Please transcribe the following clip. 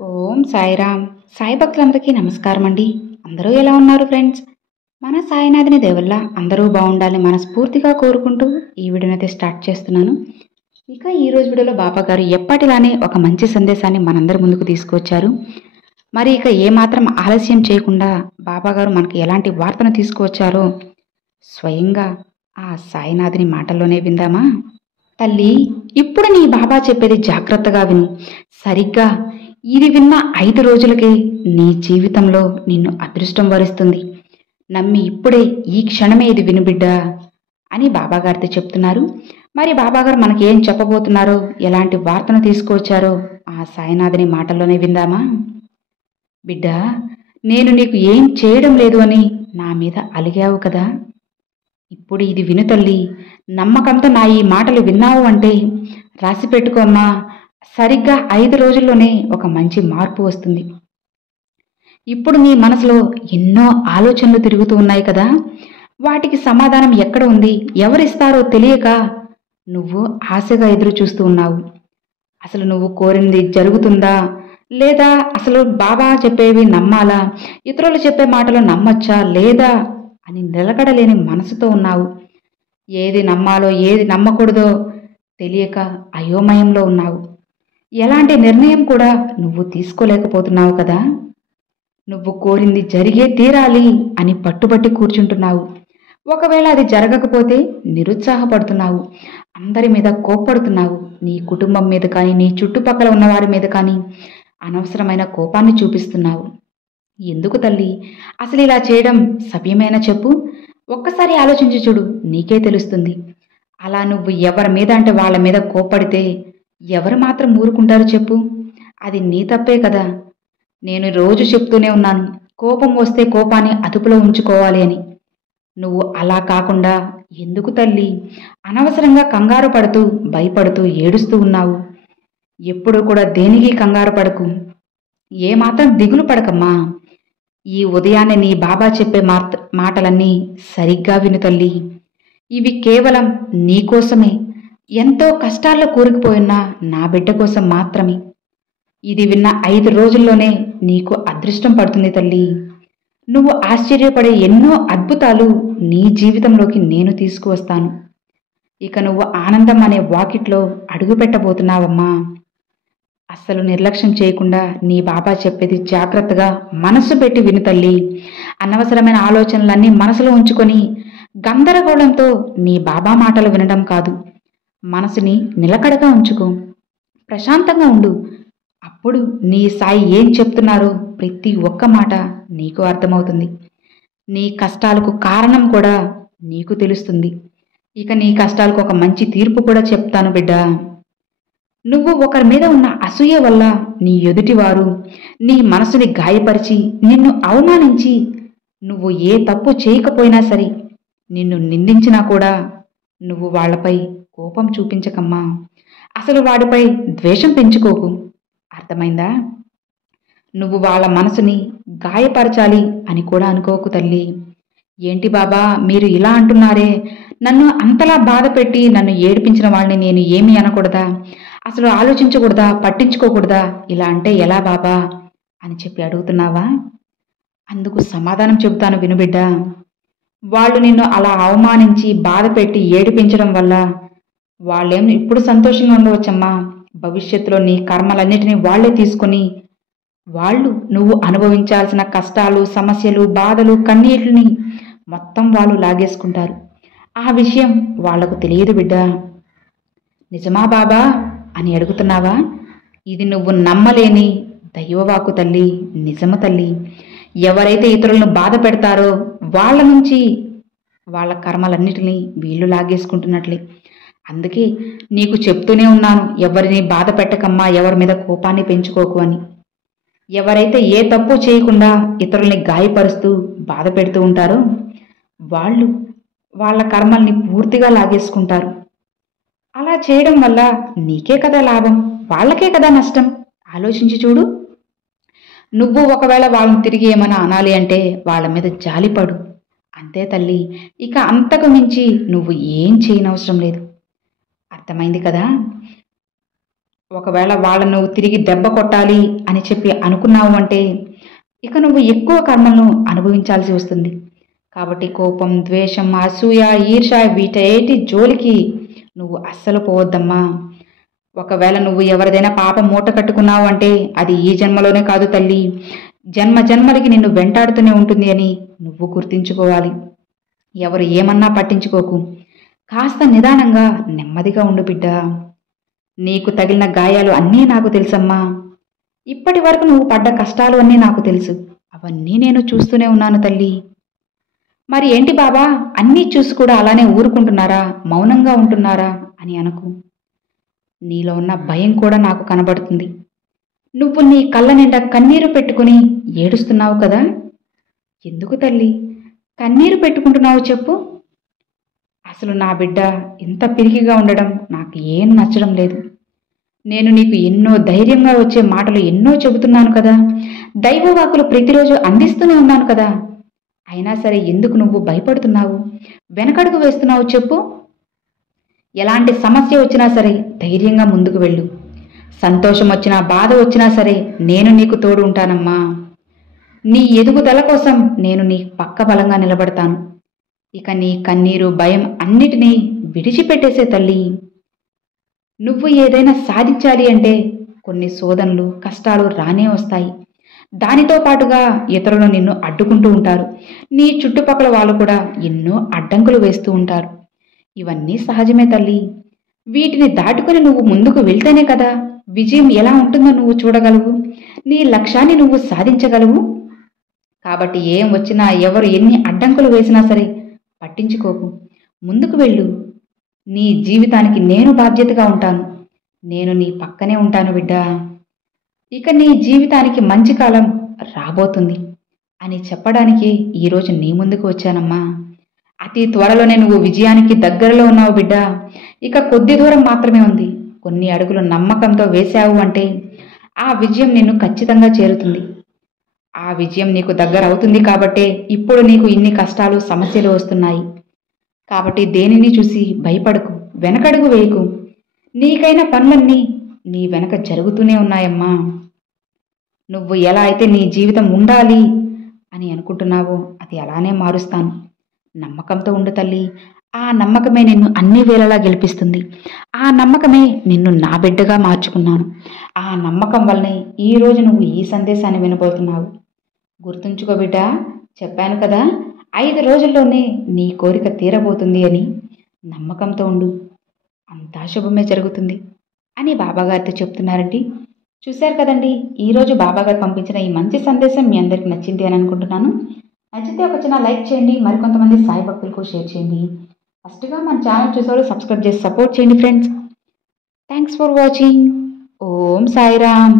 ఓం సాయిరామ్. సాయి భక్తులందరికీ నమస్కారం అండి. అందరూ ఎలా ఉన్నారు ఫ్రెండ్స్? మన సాయినాథుని దేవల్ల అందరూ బాగుండాలని మనస్ఫూర్తిగా కోరుకుంటూ ఈ వీడియోనైతే స్టార్ట్ చేస్తున్నాను. ఇక ఈరోజు వీడియోలో బాబా గారు ఎప్పటిలానే ఒక మంచి సందేశాన్ని మనందరి ముందుకు తీసుకువచ్చారు. మరి ఇక ఏమాత్రం ఆలస్యం చేయకుండా బాబా గారు మనకి ఎలాంటి వార్తను తీసుకువచ్చారో స్వయంగా ఆ సాయినాథుని మాటల్లోనే విందామా? తల్లి, ఇప్పుడు నీ బాబా చెప్పేది జాగ్రత్తగా విను. సరిగ్గా ఇది విన్న 5 రోజులకే నీ జీవితంలో నిన్ను అదృష్టం వరిస్తుంది. నమ్మి ఇప్పుడే ఈ క్షణమే ఇది విను బిడ్డా అని బాబాగారితో చెప్తున్నారు. మరి బాబాగారు మనకి ఏం చెప్పబోతున్నారో, ఎలాంటి వార్తను తీసుకువచ్చారో ఆ సాయినాథుని మాటల్లోనే విందామా? బిడ్డా, నేను నీకు ఏం చేయడం లేదు అని నా మీద అలిగావు కదా. ఇప్పుడు ఇది విను తల్లి. నమ్మకంతో నా ఈ మాటలు విన్నావు అంటే రాసి పెట్టుకోమ్మా. సరిగ్గా 5 రోజుల్లోనే ఒక మంచి మార్పు వస్తుంది. ఇప్పుడు నీ మనసులో ఎన్నో ఆలోచనలు తిరుగుతూ ఉన్నాయి కదా. వాటికి సమాధానం ఎక్కడ ఉంది, ఎవరిస్తారో తెలియక నువ్వు ఆశగా ఎదురు చూస్తూ ఉన్నావు. అసలు నువ్వు కోరింది జరుగుతుందా, లేదా అసలు బాబా చెప్పేవి నమ్మాలా, ఇతరులు చెప్పే మాటలు నమ్మొచ్చా లేదా అని నిలకడలేని మనసుతో ఉన్నావు. ఏది నమ్మాలో ఏది నమ్మకూడదో తెలియక అయోమయంలో ఉన్నావు. ఎలాంటి నిర్ణయం కూడా నువ్వు తీసుకోలేకపోతున్నావు కదా. నువ్వు కోరింది జరిగే తీరాలి అని పట్టుబట్టి కూర్చుంటున్నావు. ఒకవేళ అది జరగకపోతే నిరుత్సాహపడుతున్నావు, అందరి మీద కోప్పడుతున్నావు. నీ కుటుంబం మీద కానీ, నీ చుట్టుపక్కల ఉన్న వారి మీద కానీ అనవసరమైన కోపాన్ని చూపిస్తున్నావు. ఎందుకు తల్లి అసలు ఇలా చేయడం సవ్యమేనా చెప్పు? ఒక్కసారి ఆలోచించి చూడు, నీకే తెలుస్తుంది. అలా నువ్వు ఎవరి మీద అంటే వాళ్ళ మీద కోప్పడితే ఎవరు మాత్రం ఊరుకుంటారు చెప్పు? అది నీ తప్పే కదా. నేను రోజు చెప్తూనే ఉన్నాను, కోపం వస్తే కోపాన్ని అదుపులో ఉంచుకోవాలి అని. నువ్వు అలా కాకుండా ఎందుకు తల్లి అనవసరంగా కంగారు పడుతూ భయపడుతూ ఏడుస్తూ ఉన్నావు? ఎప్పుడు కూడా దేనికి కంగారు పడకు, ఏమాత్రం దిగులు పడకమ్మా. ఈ ఉదయాన్నే నీ బాబా చెప్పే మాటలన్నీ సరిగ్గా విను తల్లి. ఇవి కేవలం నీకోసమే, ఎంతో కష్టాల్లో కూరుకుపోయిన నా బిడ్డ కోసం మాత్రమే. ఇది విన్న 5 రోజుల్లోనే నీకు అదృష్టం పడుతుంది తల్లి. నువ్వు ఆశ్చర్యపడే ఎన్నో అద్భుతాలు నీ జీవితంలోకి నేను తీసుకువస్తాను. ఇక నువ్వు ఆనందం అనే వాకిట్లో అడుగు పెట్టబోతున్నావమ్మా. అస్సలు నిర్లక్ష్యం చేయకుండా నీ బాబా చెప్పేది జాగ్రత్తగా మనసు పెట్టి విను తల్లి. అనవసరమైన ఆలోచనలన్నీ మనసులో ఉంచుకొని గందరగోళంతో నీ బాబా మాటలు వినడం కాదు. మనసుని నిలకడగా ఉంచుకో, ప్రశాంతంగా ఉండు. అప్పుడు నీ సాయి ఏం చెప్తున్నారో ప్రతి ఒక్క మాట నీకు అర్థమవుతుంది. నీ కష్టాలకు కారణం కూడా నీకు తెలుస్తుంది. ఇక నీ కష్టాలకు ఒక మంచి తీర్పు కూడా చెప్తాను బిడ్డా. నువ్వు ఒకరి మీద ఉన్న అసూయ వల్ల నీ ఎదుటివారు నీ మనసుని గాయపరిచి నిన్ను అవమానించి, నువ్వు ఏ తప్పు చేయకపోయినా సరే నిన్ను నిందించినా కూడా నువ్వు వాళ్ళపై కోపం చూపించకమ్మా. అసలు వాడిపై ద్వేషం పెంచుకోకు. అర్థమైందా? నువ్వు వాళ్ళ మనసుని గాయపరచాలి అని కూడా అనుకోకు తల్లి. ఏంటి బాబా మీరు ఇలా అంటున్నారే, నన్ను అంతలా బాధ పెట్టి నన్ను ఏడిపించిన వాళ్ళని నేను ఏమీ అనకూడదా, అసలు ఆలోచించకూడదా, పట్టించుకోకూడదా, ఇలా అంటే ఎలా బాబా అని చెప్పి అడుగుతున్నావా? అందుకు సమాధానం చెబుతాను వినుబిడ్డా. వాళ్ళు నిన్ను అలా అవమానించి బాధ పెట్టి ఏడిపించడం వల్ల వాళ్ళేం ఇప్పుడు సంతోషంగా ఉండవచ్చమ్మా. భవిష్యత్తులో నీ కర్మలన్నిటినీ వాళ్లే తీసుకొని వాళ్ళు నువ్వు అనుభవించాల్సిన కష్టాలు, సమస్యలు, బాధలు, కన్నీటిని మొత్తం వాళ్ళు లాగేసుకుంటారు. ఆ విషయం వాళ్లకు తెలియదు బిడ్డా. నిజమా బాబా అని అడుగుతున్నావా? ఇది నువ్వు నమ్మలేని దైవవాకు తల్లి, నిజము తల్లి. ఎవరైతే ఇతరులను బాధ పెడతారో వాళ్ళ నుంచి వాళ్ళ కర్మలన్నిటినీ వీళ్ళు లాగేసుకుంటున్నట్లే. అందుకే నీకు చెప్తూనే ఉన్నాను, ఎవరిని బాధ పెట్టకమ్మా, ఎవరి మీద కోపాన్ని పెంచుకోకు అని. ఎవరైతే ఏ తప్పు చేయకుండా ఇతరుల్ని గాయపరుస్తూ బాధ పెడుతూ ఉంటారో వాళ్ళు వాళ్ళ కర్మల్ని పూర్తిగా లాగేసుకుంటారు. అలా చేయడం వల్ల నీకే కదా లాభం, వాళ్ళకే కదా నష్టం. ఆలోచించి చూడు. నువ్వు ఒకవేళ వాళ్ళని తిరిగి ఏమైనా అనాలి అంటే వాళ్ళ మీద జాలిపడు, అంతే తల్లి. ఇక అంతకు మించి నువ్వు ఏం చేయనవసరం లేదు. అర్థమైంది కదా? ఒకవేళ వాళ్ళను నువ్వు తిరిగి దెబ్బ కొట్టాలి అని చెప్పి అనుకున్నావు అంటే ఇక నువ్వు ఎక్కువ కర్మలను అనుభవించాల్సి వస్తుంది. కాబట్టి కోపం, ద్వేషం, అసూయ, ఈర్ష వీటేటి జోలికి నువ్వు అస్సలు పోవద్దమ్మా. ఒకవేళ నువ్వు ఎవరిదైనా పాపం మూట కట్టుకున్నావు అంటే అది ఈ జన్మలోనే కాదు తల్లి, జన్మ జన్మలకి నిన్ను వెంటాడుతూనే ఉంటుంది అని నువ్వు గుర్తించుకోవాలి. ఎవరు ఏమన్నా పట్టించుకోకు. కాస్త నిదానంగా నెమ్మదిగా ఉండు బిడ్డా. నీకు తగిలిన గాయాలు అన్నీ నాకు తెలుసమ్మా. ఇప్పటి వరకు నువ్వు పడ్డ కష్టాలు అన్నీ నాకు తెలుసు. అవన్నీ నేను చూస్తూనే ఉన్నాను తల్లి. మరి ఏంటి బాబా, అన్నీ చూసి కూడా అలానే ఊరుకుంటున్నారా, మౌనంగా ఉంటున్నారా అని అనకు. నీలో ఉన్న భయం కూడా నాకు కనబడుతుంది. నువ్వు నీ కళ్ళ నిండా కన్నీరు పెట్టుకుని ఏడుస్తున్నావు కదా. ఎందుకు తల్లి కన్నీరు పెట్టుకుంటున్నావు చెప్పు. అసలు నా బిడ్డ ఇంత పిరికిగా ఉండడం నాకు ఏం నచ్చడం లేదు. నేను నీకు ఎన్నో ధైర్యంగా వచ్చే మాటలు ఎన్నో చెబుతున్నాను కదా, దైవవాకులు ప్రతిరోజు అందిస్తూనే ఉన్నాను కదా. అయినా సరే ఎందుకు నువ్వు భయపడుతున్నావు, వెనకడుగు వేస్తున్నావు చెప్పు. ఎలాంటి సమస్య వచ్చినా సరే ధైర్యంగా ముందుకు వెళ్ళు. సంతోషం వచ్చినా బాధ వచ్చినా సరే నేను నీకు తోడు ఉంటానమ్మా. నీ ఎదుగుదల కోసం నేను నీ పక్క బలంగా నిలబడతాను. ఇక నీ కన్నీరు, భయం అన్నిటినీ విడిచిపెట్టేసే తల్లి. నువ్వు ఏదైనా సాధించాలి అంటే కొన్ని శోధనలు, కష్టాలు రానే వస్తాయి. దానితో పాటుగా ఇతరులు నిన్ను అడ్డుకుంటూ ఉంటారు. నీ చుట్టుపక్కల వాళ్ళు కూడా ఎన్నో అడ్డంకులు వేస్తూ ఉంటారు. ఇవన్నీ సహజమే తల్లి. వీటిని దాటుకుని నువ్వు ముందుకు వెళ్తేనే కదా విజయం ఎలా ఉంటుందో నువ్వు చూడగలవు, నీ లక్ష్యాన్ని నువ్వు సాధించగలవు. కాబట్టి ఏం వచ్చినా, ఎవరు ఎన్ని అడ్డంకులు వేసినా సరే పట్టించుకోకు, ముందుకు వెళ్ళు. నీ జీవితానికి నేను బాధ్యతగా ఉంటాను. నేను నీ పక్కనే ఉంటాను బిడ్డా. ఇక నీ జీవితానికి మంచి కాలం రాబోతుంది అని చెప్పడానికి ఈరోజు నీ ముందుకు వచ్చానమ్మా. అతి త్వరలోనే నువ్వు విజయానికి దగ్గరలో ఉన్నావు బిడ్డా. ఇక కొద్ది దూరం మాత్రమే ఉంది. కొన్ని అడుగులు నమ్మకంతో వేశావు అంటే ఆ విజయం నిన్ను ఖచ్చితంగా చేరుతుంది. ఆ విజయం నీకు దగ్గర అవుతుంది కాబట్టే ఇప్పుడు నీకు ఇన్ని కష్టాలు, సమస్యలు వస్తున్నాయి. కాబట్టి దేనిని చూసి భయపడకు, వెనకడుగు వేయకు. నీకైన పనులన్నీ నీ వెనక జరుగుతూనే ఉన్నాయమ్మా. నువ్వు ఎలా అయితే నీ జీవితం ఉండాలి అని అనుకుంటున్నావో అది అలానే మారుస్తాను. నమ్మకంతో ఉండు తల్లి. ఆ నమ్మకమే నిన్ను అన్ని వేళలా గెలిపిస్తుంది. ఆ నమ్మకమే నిన్ను నా బిడ్డగా మార్చుకున్నాను. ఆ నమ్మకం వల్లనే ఈరోజు నువ్వు ఈ సందేశాన్ని వినబోతున్నావు. గుర్తుంచుకో బిడ్డా, చెప్పాను కదా 5 రోజుల్లోనే నీ కోరిక తీరబోతుంది అని. నమ్మకంతో ఉండు, అంతా శుభమే జరుగుతుంది అని బాబాగారితో చెప్తున్నారండి. చూశారు కదండి, ఈరోజు బాబాగారు పంపించిన ఈ మంచి సందేశం మీ అందరికి నచ్చింది అని అనుకుంటున్నాను. నచ్చితే ఒక చిన్న లైక్ చేయండి, మరికొంతమంది సాయి భక్తులకు షేర్ చేయండి. ఫస్ట్గా మన ఛానల్ చూసేవాళ్ళు సబ్స్క్రైబ్ చేసి సపోర్ట్ చేయండి ఫ్రెండ్స్. Thanks for watching. ఓం సాయిరామ్.